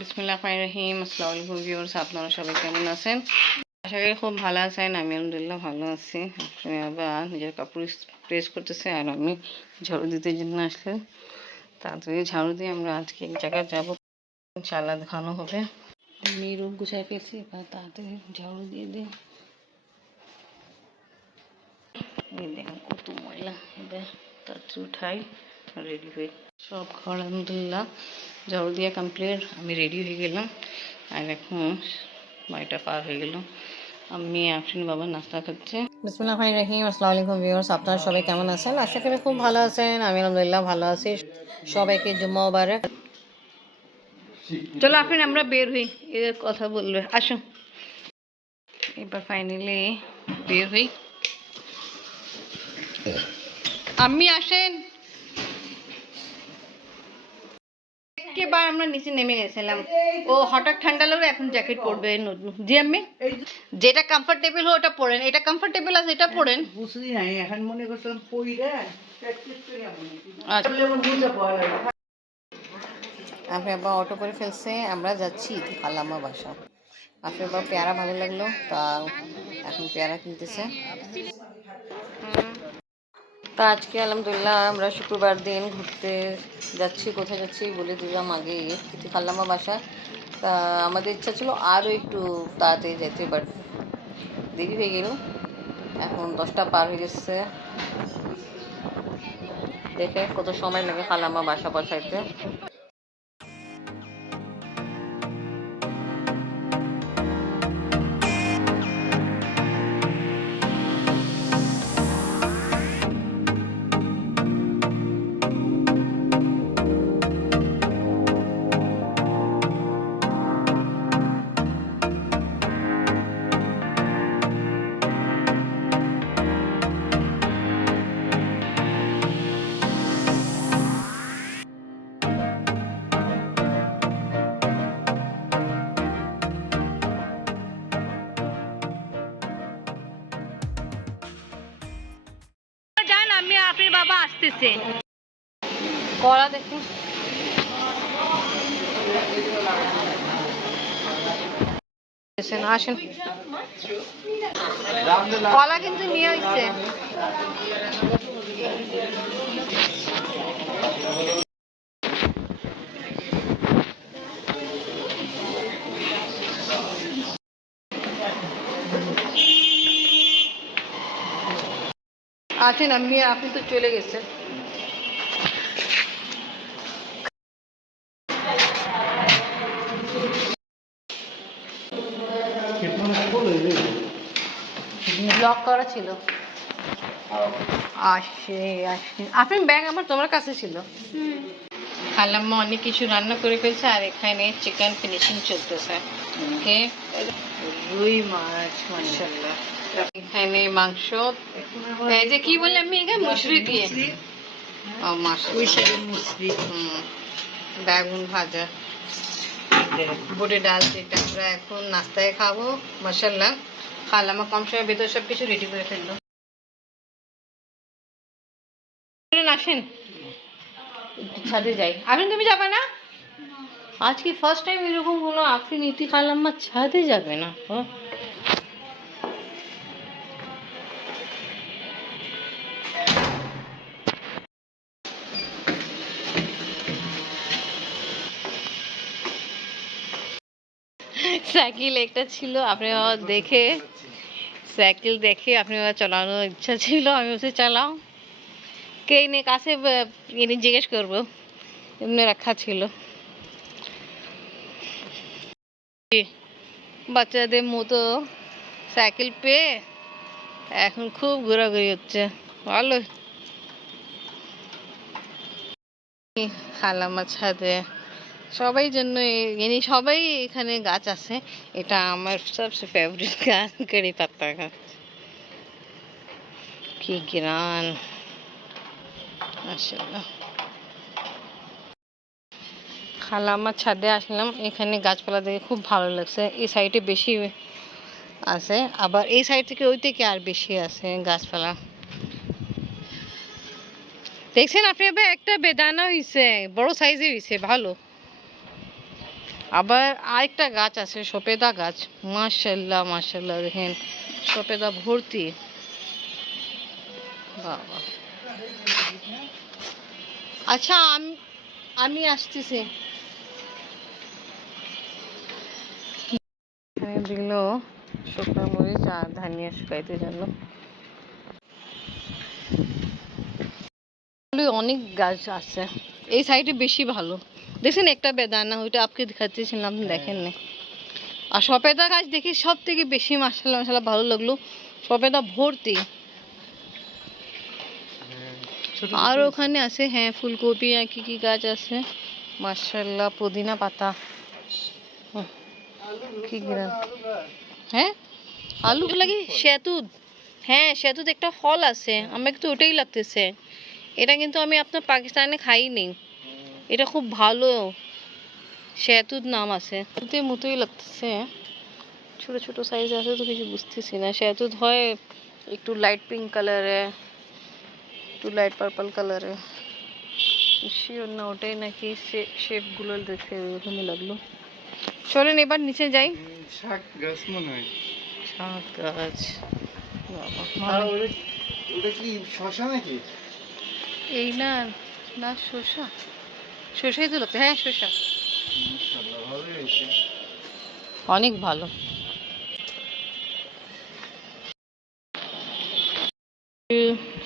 বিসমিল্লাহির রহিম। আসসালামু আলাইকুম ভিউয়ার্স, আপনারা সবাই কেমন আছেন? আশা করি খুব ভালো আছেন। আমি আলহামদুলিল্লাহ ভালো আছি। আপনি আবার নিজের কাপড় প্রেস করতেছে আর আমি ঝাড়ু দিতে জন্য আসলে তাড়াতাড়ি ঝাড়ু দিয়ে আমরা আজকে এক জায়গায় যাবো, ইনশাআল্লাহ দেখানো হবে। আমি রুম গুছাই ফেলছি, এবার তাড়াতাড়ি ঝাড়ু দিয়ে দিই। এই দেখেন কত ময়লা, এবার তাড়াতাড়ি উঠাই রেডি হয়ে সব ঘর আলহামদুলিল্লাহ ঝাড়ু দিয়ে কমপ্লিট। আমি রেডি হয়ে গেলাম আর এখন 9টা পার হয়ে গেল। আমি আফরিন বাবা নাস্তা খাচ্ছে। বিসমিল্লাহির রহিম। আসসালামু আলাইকুম ভিউয়ার্স, আপনারা সবাই কেমন আছেন? আশা করি খুব ভালো আছেন। আমি আলহামদুলিল্লাহ ভালো আছি। সবাইকে জুম্মা মুবারক। চলো আফরিন আমরা বের হই, এর কথা বলবে আসো। এবার ফাইনালি বের হই। আমি আসেন। এবার আমরা নিচে নেমে গেছিলাম, ও হঠাৎ ঠান্ডা লাগলো, এখন জ্যাকেট পরবে নতুন। জি আম্মি, যেটা কমফোর্টেবল হয় ওটা পরেন, এটা কমফোর্টেবল আছে এটা পরেন। বুঝলি না, এখন মনে করছিলাম পইরা প্র্যাকটিস করি আমি। আচ্ছা বুঝতে পারলাম। আপনি আবার অটো করে ফেলছে, আমরা যাচ্ছি খালাম্মা বাসা। আপনি আবার পেয়ারা ভালো লাগলো, তা এখন পেয়ারা কিনতেছে। তা আজকে আলহামদুলিল্লাহ আমরা শুক্রবার দিন ঘুরতে যাচ্ছি। কোথায় যাচ্ছি বলে দিলাম আগে, কিন্তু খালাম্মা বাসা। তা আমাদের ইচ্ছা ছিল আরও একটু তাড়াতাড়ি যেতে, বাট দেরি হয়ে গেল। এখন 10টা পার হয়ে গেছে। দেখে কত সময় লাগে খালাম্মা বাসা পৌঁছাইতে। আমি আপনার বাবা আসতেছে, কলা দেখুন। আসেন, কলা কিন্তু নিয়ে হইছে। আছেন আমি, আপনি তো চলে গেছেন। ব্লক করা ছিল। আসে আসে আপনার ব্যাগ আমার তোমার কাছে ছিল। খালাম্মা অনেক কিছু রান্না করে ফেলছে আর এখানে চিকেন ফিনিশিং চলতেছে। ওকে, রুই মাছ মাশাআল্লাহ। এখানে মাংস, এই যে কি বলে আমি এখানে মুসরি দিয়ে, ও মাশাআল্লাহ, বেগুন ভাজা, বুটে ডাল, যেটা আমরা এখন নাস্তায় খাবো। মাশাআল্লাহ, খালাম্মা কম সময়ের ভেতর সব কিছু রেডি করে ফেললো। আসেন ছাদে যাই। আফরিন তুমি যাবে না? আজকে ফার্স্ট টাইম এরকম হলো, আফরিন ইতি খালাম্মা ছাদে যাবে না। সাইকেল একটা ছিল, আপনি দেখে সাইকেল দেখে আপনি চালানোর ইচ্ছা ছিল, আমি বলছি চালাও। কে নে কাছে এনে জিজ্ঞেস করবো, এমনি রাখা ছিল। বাচ্চাদের মতো সাইকেল পেয়ে এখন খুব ঘোরাঘুরি হচ্ছে, ভালো। খালাম্মা ছাদে সবাই জন্য সবাই এখানে গাছ আছে। এটা আমার সবচেয়ে ফেভারিট গাছ, কারি পাতা গাছ। কি গ্রান মাশাআল্লাহ। খালাম্মার ছাদে আসলাম, এখানে গাছপালা দেখে খুব ভালো লাগছে। এই সাইডে বেশি আছে, আবার এই সাইড থেকে ওই থেকে আর বেশি আছে গাছপালা। দেখছেন আপনি, একটা বেদানা হয়েছে, বড় সাইজে হয়েছে, ভালো। আবার আরেকটা গাছ আছে সপেদা গাছ, মাশাআল্লাহ মাশাআল্লাহ, দেখেন সপেদা ভর্তি। বাবা, আচ্ছা আমি আমি আসতেছি। এখানে দিল শুকনো মরিচ আর ধনিয়া শুকাইতে জন্য। অনেক গাছ আছে এই সাইডে, বেশি ভালো। দেখছেন একটা বেদানা, ওইটা আপকে দেখাচ্ছিলাম, আপনি দেখেন না। আর সপেদা গাছ দেখি সব থেকে বেশি মাশাআল্লাহ মাশাআল্লাহ ভালো লাগলো, সপেদা ভর্তি। আর ওখানে আছে হ্যাঁ ফুলকপি আর কি কি গাছ আছে মাশাআল্লাহ, পুদিনা পাতা। কি গ্রাম, হ্যাঁ আলু লাগে সেতুদ, হ্যাঁ সেতুদ একটা ফল আছে, আমার তো ওটাই লাগতেছে। এটা কিন্তু আমি আপনার পাকিস্তানে খাইনি, এটা খুব ভালো, সেতুদ নাম আছে। সেতুদের মতোই লাগতেছে, ছোট ছোট সাইজ আছে তো কিছু বুঝতেছি না। সেতুদ হয় একটু লাইট পিঙ্ক কালারে, একটু লাইট পার্পল কালারে, শিওর না ওটাই নাকি, শেপগুলো দেখে ওরকমই লাগলো। চলেন এবার নিচে যাই। শাক গাছ মনে হয়, শাক গাছ। ওটা কি শসা নাকি? এই না, না শসা, শসাই তো লাগছে, হ্যাঁ শসা, অনেক ভালো।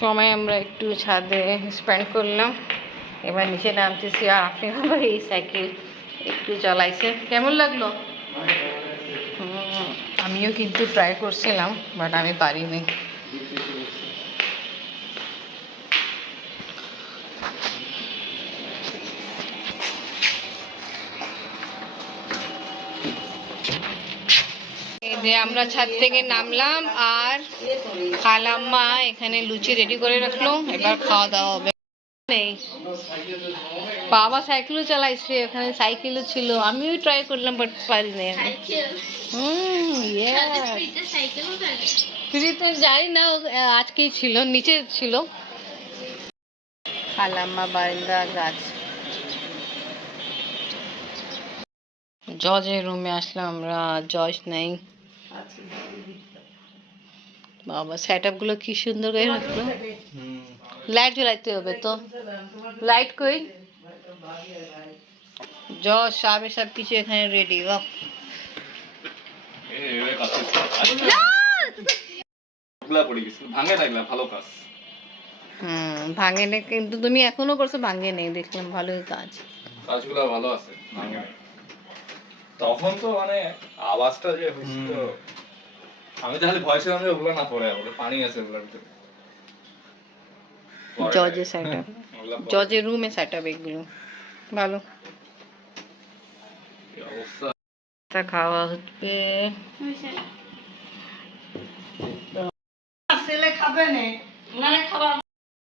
সময় আমরা একটু ছাদে স্পেন্ড করলাম, এবার নিচে নামতেছি। আর আপনি আবার এই সাইকেল একটু চালাইছেন, কেমন লাগলো? আমিও কিন্তু ট্রাই করছিলাম বাট আমি পারিনি। এই যে আমরা ছাদ থেকে নামলাম আর খালাম্মা এখানে লুচি রেডি করে রাখলো, এবার খাওয়া দাওয়া হবে। নেই বাবা সাইকেলও চালাইছে, ওখানে সাইকেলও ছিল, আমিও ট্রাই করলাম বাট পারি না আমি। ফ্রিতে জানি না, আজকেই ছিল, নিচে ছিল। খালাম্মা বারান্দা গাছ। জজের রুমে আসলাম আমরা, জজ নাই। বাবা সেট আপ গুলো কি সুন্দর করে রাখলো। লাইট জ্বলাইতে হবে তো, লাইট কই? জজ সাবে সব কিছু এখানে রেডি। ভাঙে না কিন্তু, তুমি এখনো করছো, ভাঙে নেই দেখলাম, ভালোই কাজ, কাজগুলো ভালো আছে, ভাঙে নাই। তখন তো মানে আওয়াজটা যে হচ্ছিল, আমি তাহলে ভয় ছিলাম যে ওগুলো না পড়ে, ওগুলো পানি আছে ওগুলোর ভিতরে। জজের সেটআপ, জজের রুমে সেটআপ এগুলো ভালো। কি অবস্থা, খাওয়া হচ্ছে। ছেলে খাবে না, ওনারে খাওয়া।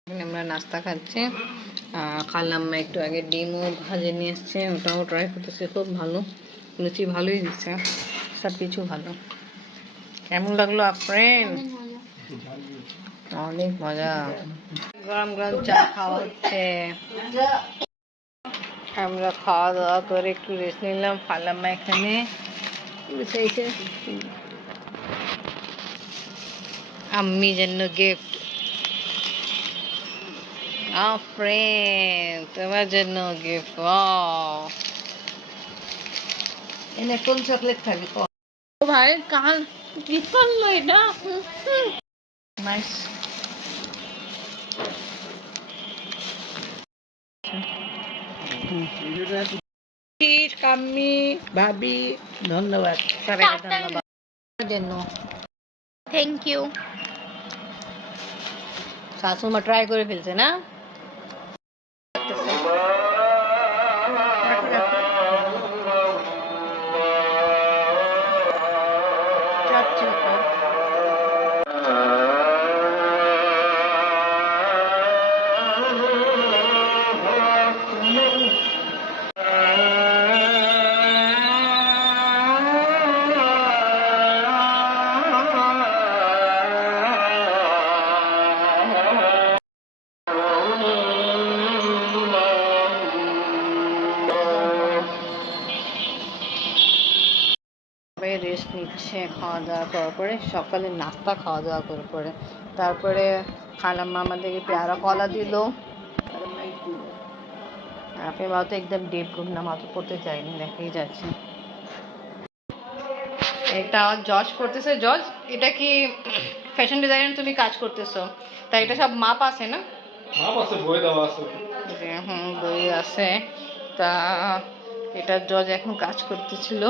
আমরা নাস্তা খাচ্ছি, খালাম্মা একটু আগে ডিমও ভাজে নিয়ে এসছে, ওটাও ট্রাই করতেছে, খুব ভালো লুচি, ভালোই দিচ্ছে, সব কিছু ভালো। কেমন লাগলো আপনার? অনেক মজা, গরম গরম চা খাওয়া হচ্ছে। আমরা খাওয়া দাওয়া করে একটু রেস্ট নিলাম, খালাম্মা এখানে বসেছে, আম্মি জন্য গিফট, ফ্রেন্ড তোমার জন্য গিফট। এনে কোন চকলেট খাবি? ও ভাই কাল কি করলো এটা, নাইস। কাম্মি ভাবি ধন্যবাদ, সবাইকে ধন্যবাদ জন্য, থ্যাংক ইউ। শাশুমা ট্রাই করে ফেলছে না। রেস্ট নিচ্ছে খাওয়া দাওয়া করার পরে, সকালে নাস্তা খাওয়া দাওয়া করার পরে। তারপরে খালাম্মা আমাদেরকে পেয়ারা কলা দিল। আপনি মা তো একদম ডিপ ঘুম তো করতে চাইনি, দেখাই যাচ্ছে। এটা জজ করতেছে। জজ, এটা কি ফ্যাশন ডিজাইনার তুমি কাজ করতেছো? তাই এটা সব মাপ আছে না? মাপ আছে, বই দেওয়া আছে। বই আছে। তা এটা জজ এখন কাজ করতেছিল।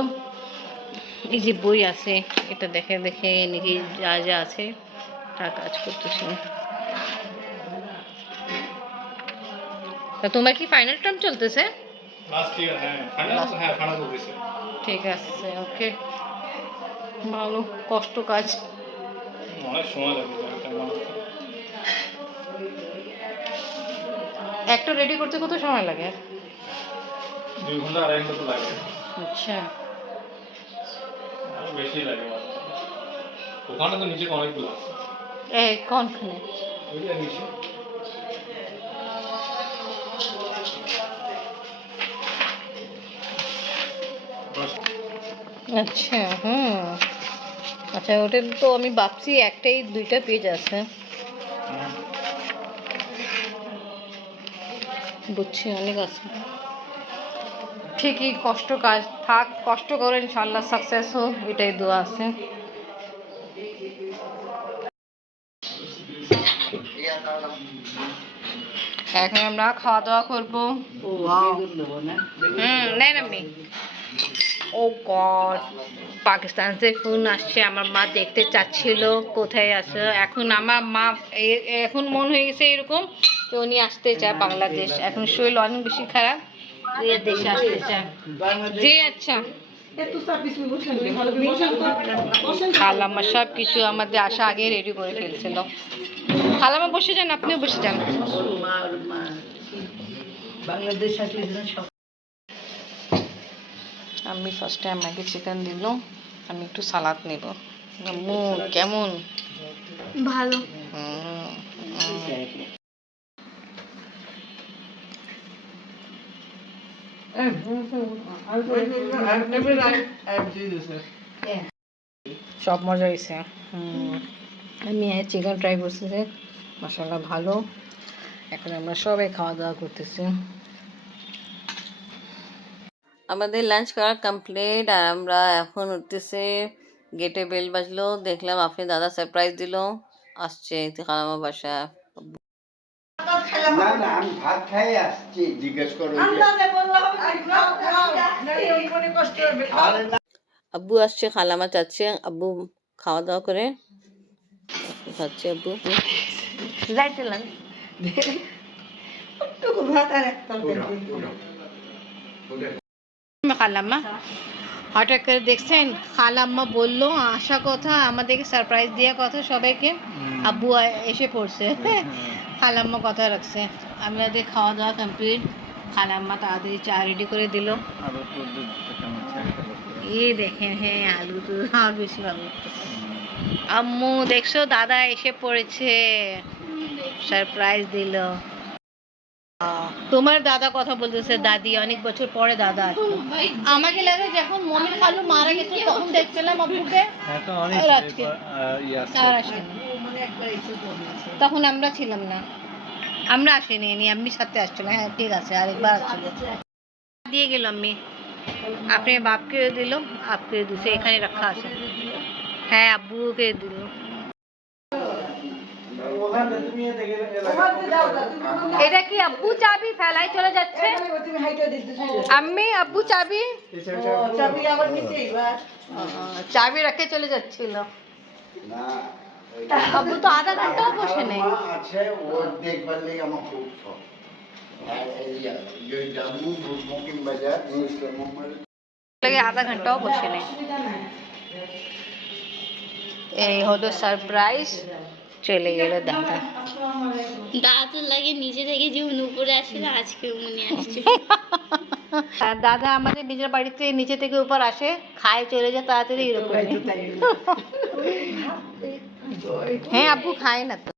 এই যে বই আছে, এটা দেখে দেখে নাকি যা যা আছে তা কাজ করতেছিল। তা তোমার কি ফাইনাল টার্ম চলতেছে? ঠিক আছে, ওকে। ভালো, কষ্ট কাজ। একটা রেডি করতে কত সময় লাগে? 2 ঘন্টা 2.5 ঘন্টা তো লাগে। আচ্ছা, বেশি লাগে। ওখানে তো নিচে অনেকগুলো আছে। কোনখানে? ওইটা নিচে। আচ্ছা, আচ্ছা, ওটা তো আমি ভাবছি একটাই 2টা পেজ আছে। বুঝছি, অনেক আছে। ঠিকই, কষ্ট কাজ। থাক, কষ্ট করে ইনশাল্লাহ সাকসেস হোক, এটাই দোয়া আছে। এখন আমরা খাওয়া দাওয়া করবো। নেন আপনি। ও গড, পাকিস্তান থেকে ফোন আসছে। আমার মা দেখতে চাচ্ছিল কোথায় আছে। এখন আমার মা এখন মন হয়ে গেছে এরকম তো উনি আসতে চায় বাংলাদেশ। এখন শরীর অনেক বেশি খারাপ, দেশে আসতে চায়। জি, আচ্ছা। খালাম্মা সব কিছু আমাদের আসা আগে রেডি করে ফেলছিল। খালাম্মা বসে যান, আপনিও বসে যান। বাংলাদেশ আসলে আমি ফার্স্টে আমাকে চিকেন দিল, আমি একটু সালাদ নেব। আম্মু কেমন? ভালো। সব মজা হয়েছে। আমি চিকেন ট্রাই করছি, মাশাআল্লাহ ভালো। এখন আমরা সবাই খাওয়া দাওয়া করতেছি। আমাদের লাঞ্চ করা কমপ্লিট আর আমরা এখন উঠতেছি। গেটে বেল বাজলো, দেখলাম আপনি দাদা সারপ্রাইজ দিল, আসছে খালাম্মা বাসা। না না, আমি ভাত খাই আসছি, জিজ্ঞেস করো। আব্বু আসছে, খালাম্মা চাচ্ছে আব্বু খাওয়া দাওয়া করে খাচ্ছে। আব্বু যাইছিলাম খালাম্মা হঠাৎ করে দেখছেন, খালাম্মা বললো আসা কথা, আমাদেরকে সারপ্রাইজ দেওয়ার কথা সবাইকে। আব্বু এসে পড়ছে। খালাম্মা কথা রাখছে। আমাদের খাওয়া দাওয়া কমপ্লিট। খালাম্মা তাড়াতাড়ি চা রেডি করে দিল। এই দেখেন, হ্যাঁ আলু তো আর বেশি ভালো। আম্মু দেখছো, দাদা এসে পড়েছে, সারপ্রাইজ দিল। তোমার দাদা কথা বলতেছে, দাদি অনেক বছর পরে দাদা আসলো। আমাকে লাগে যখন মমির খালু মারা গেছে তখন দেখছিলাম আব্বুকে, তখন আমরা ছিলাম না, আমরা আসিনি, আমি সাথে আসছিল। হ্যাঁ ঠিক আছে, আরেকবার আসছিল, দিয়ে গেল আমি। আপনি বাপকে দিল, আপকে দিছে, এখানে রাখা আছে। হ্যাঁ আব্বুকে দিল। এটা কি আব্বু চাবি ফেলাই চলে যাচ্ছে? আম্মি আব্বু চাবি চাবি রেখে চলে যাচ্ছিল। আব্বু তো আধা ঘন্টাও বসে নেই। আধা ঘন্টাও বসে নেই। এই হলো সারপ্রাইজ। চলে গেল দাদা। দাদা লাগে নিচে থেকে যেমন উপরে আসে না, আজকে মনে আসছে। দাদা আমাদের নিজের বাড়িতে নিচে থেকে উপর আসে, খায়, চলে যায় তাড়াতাড়ি, এরকম। হ্যাঁ আব্বু খায় না তো।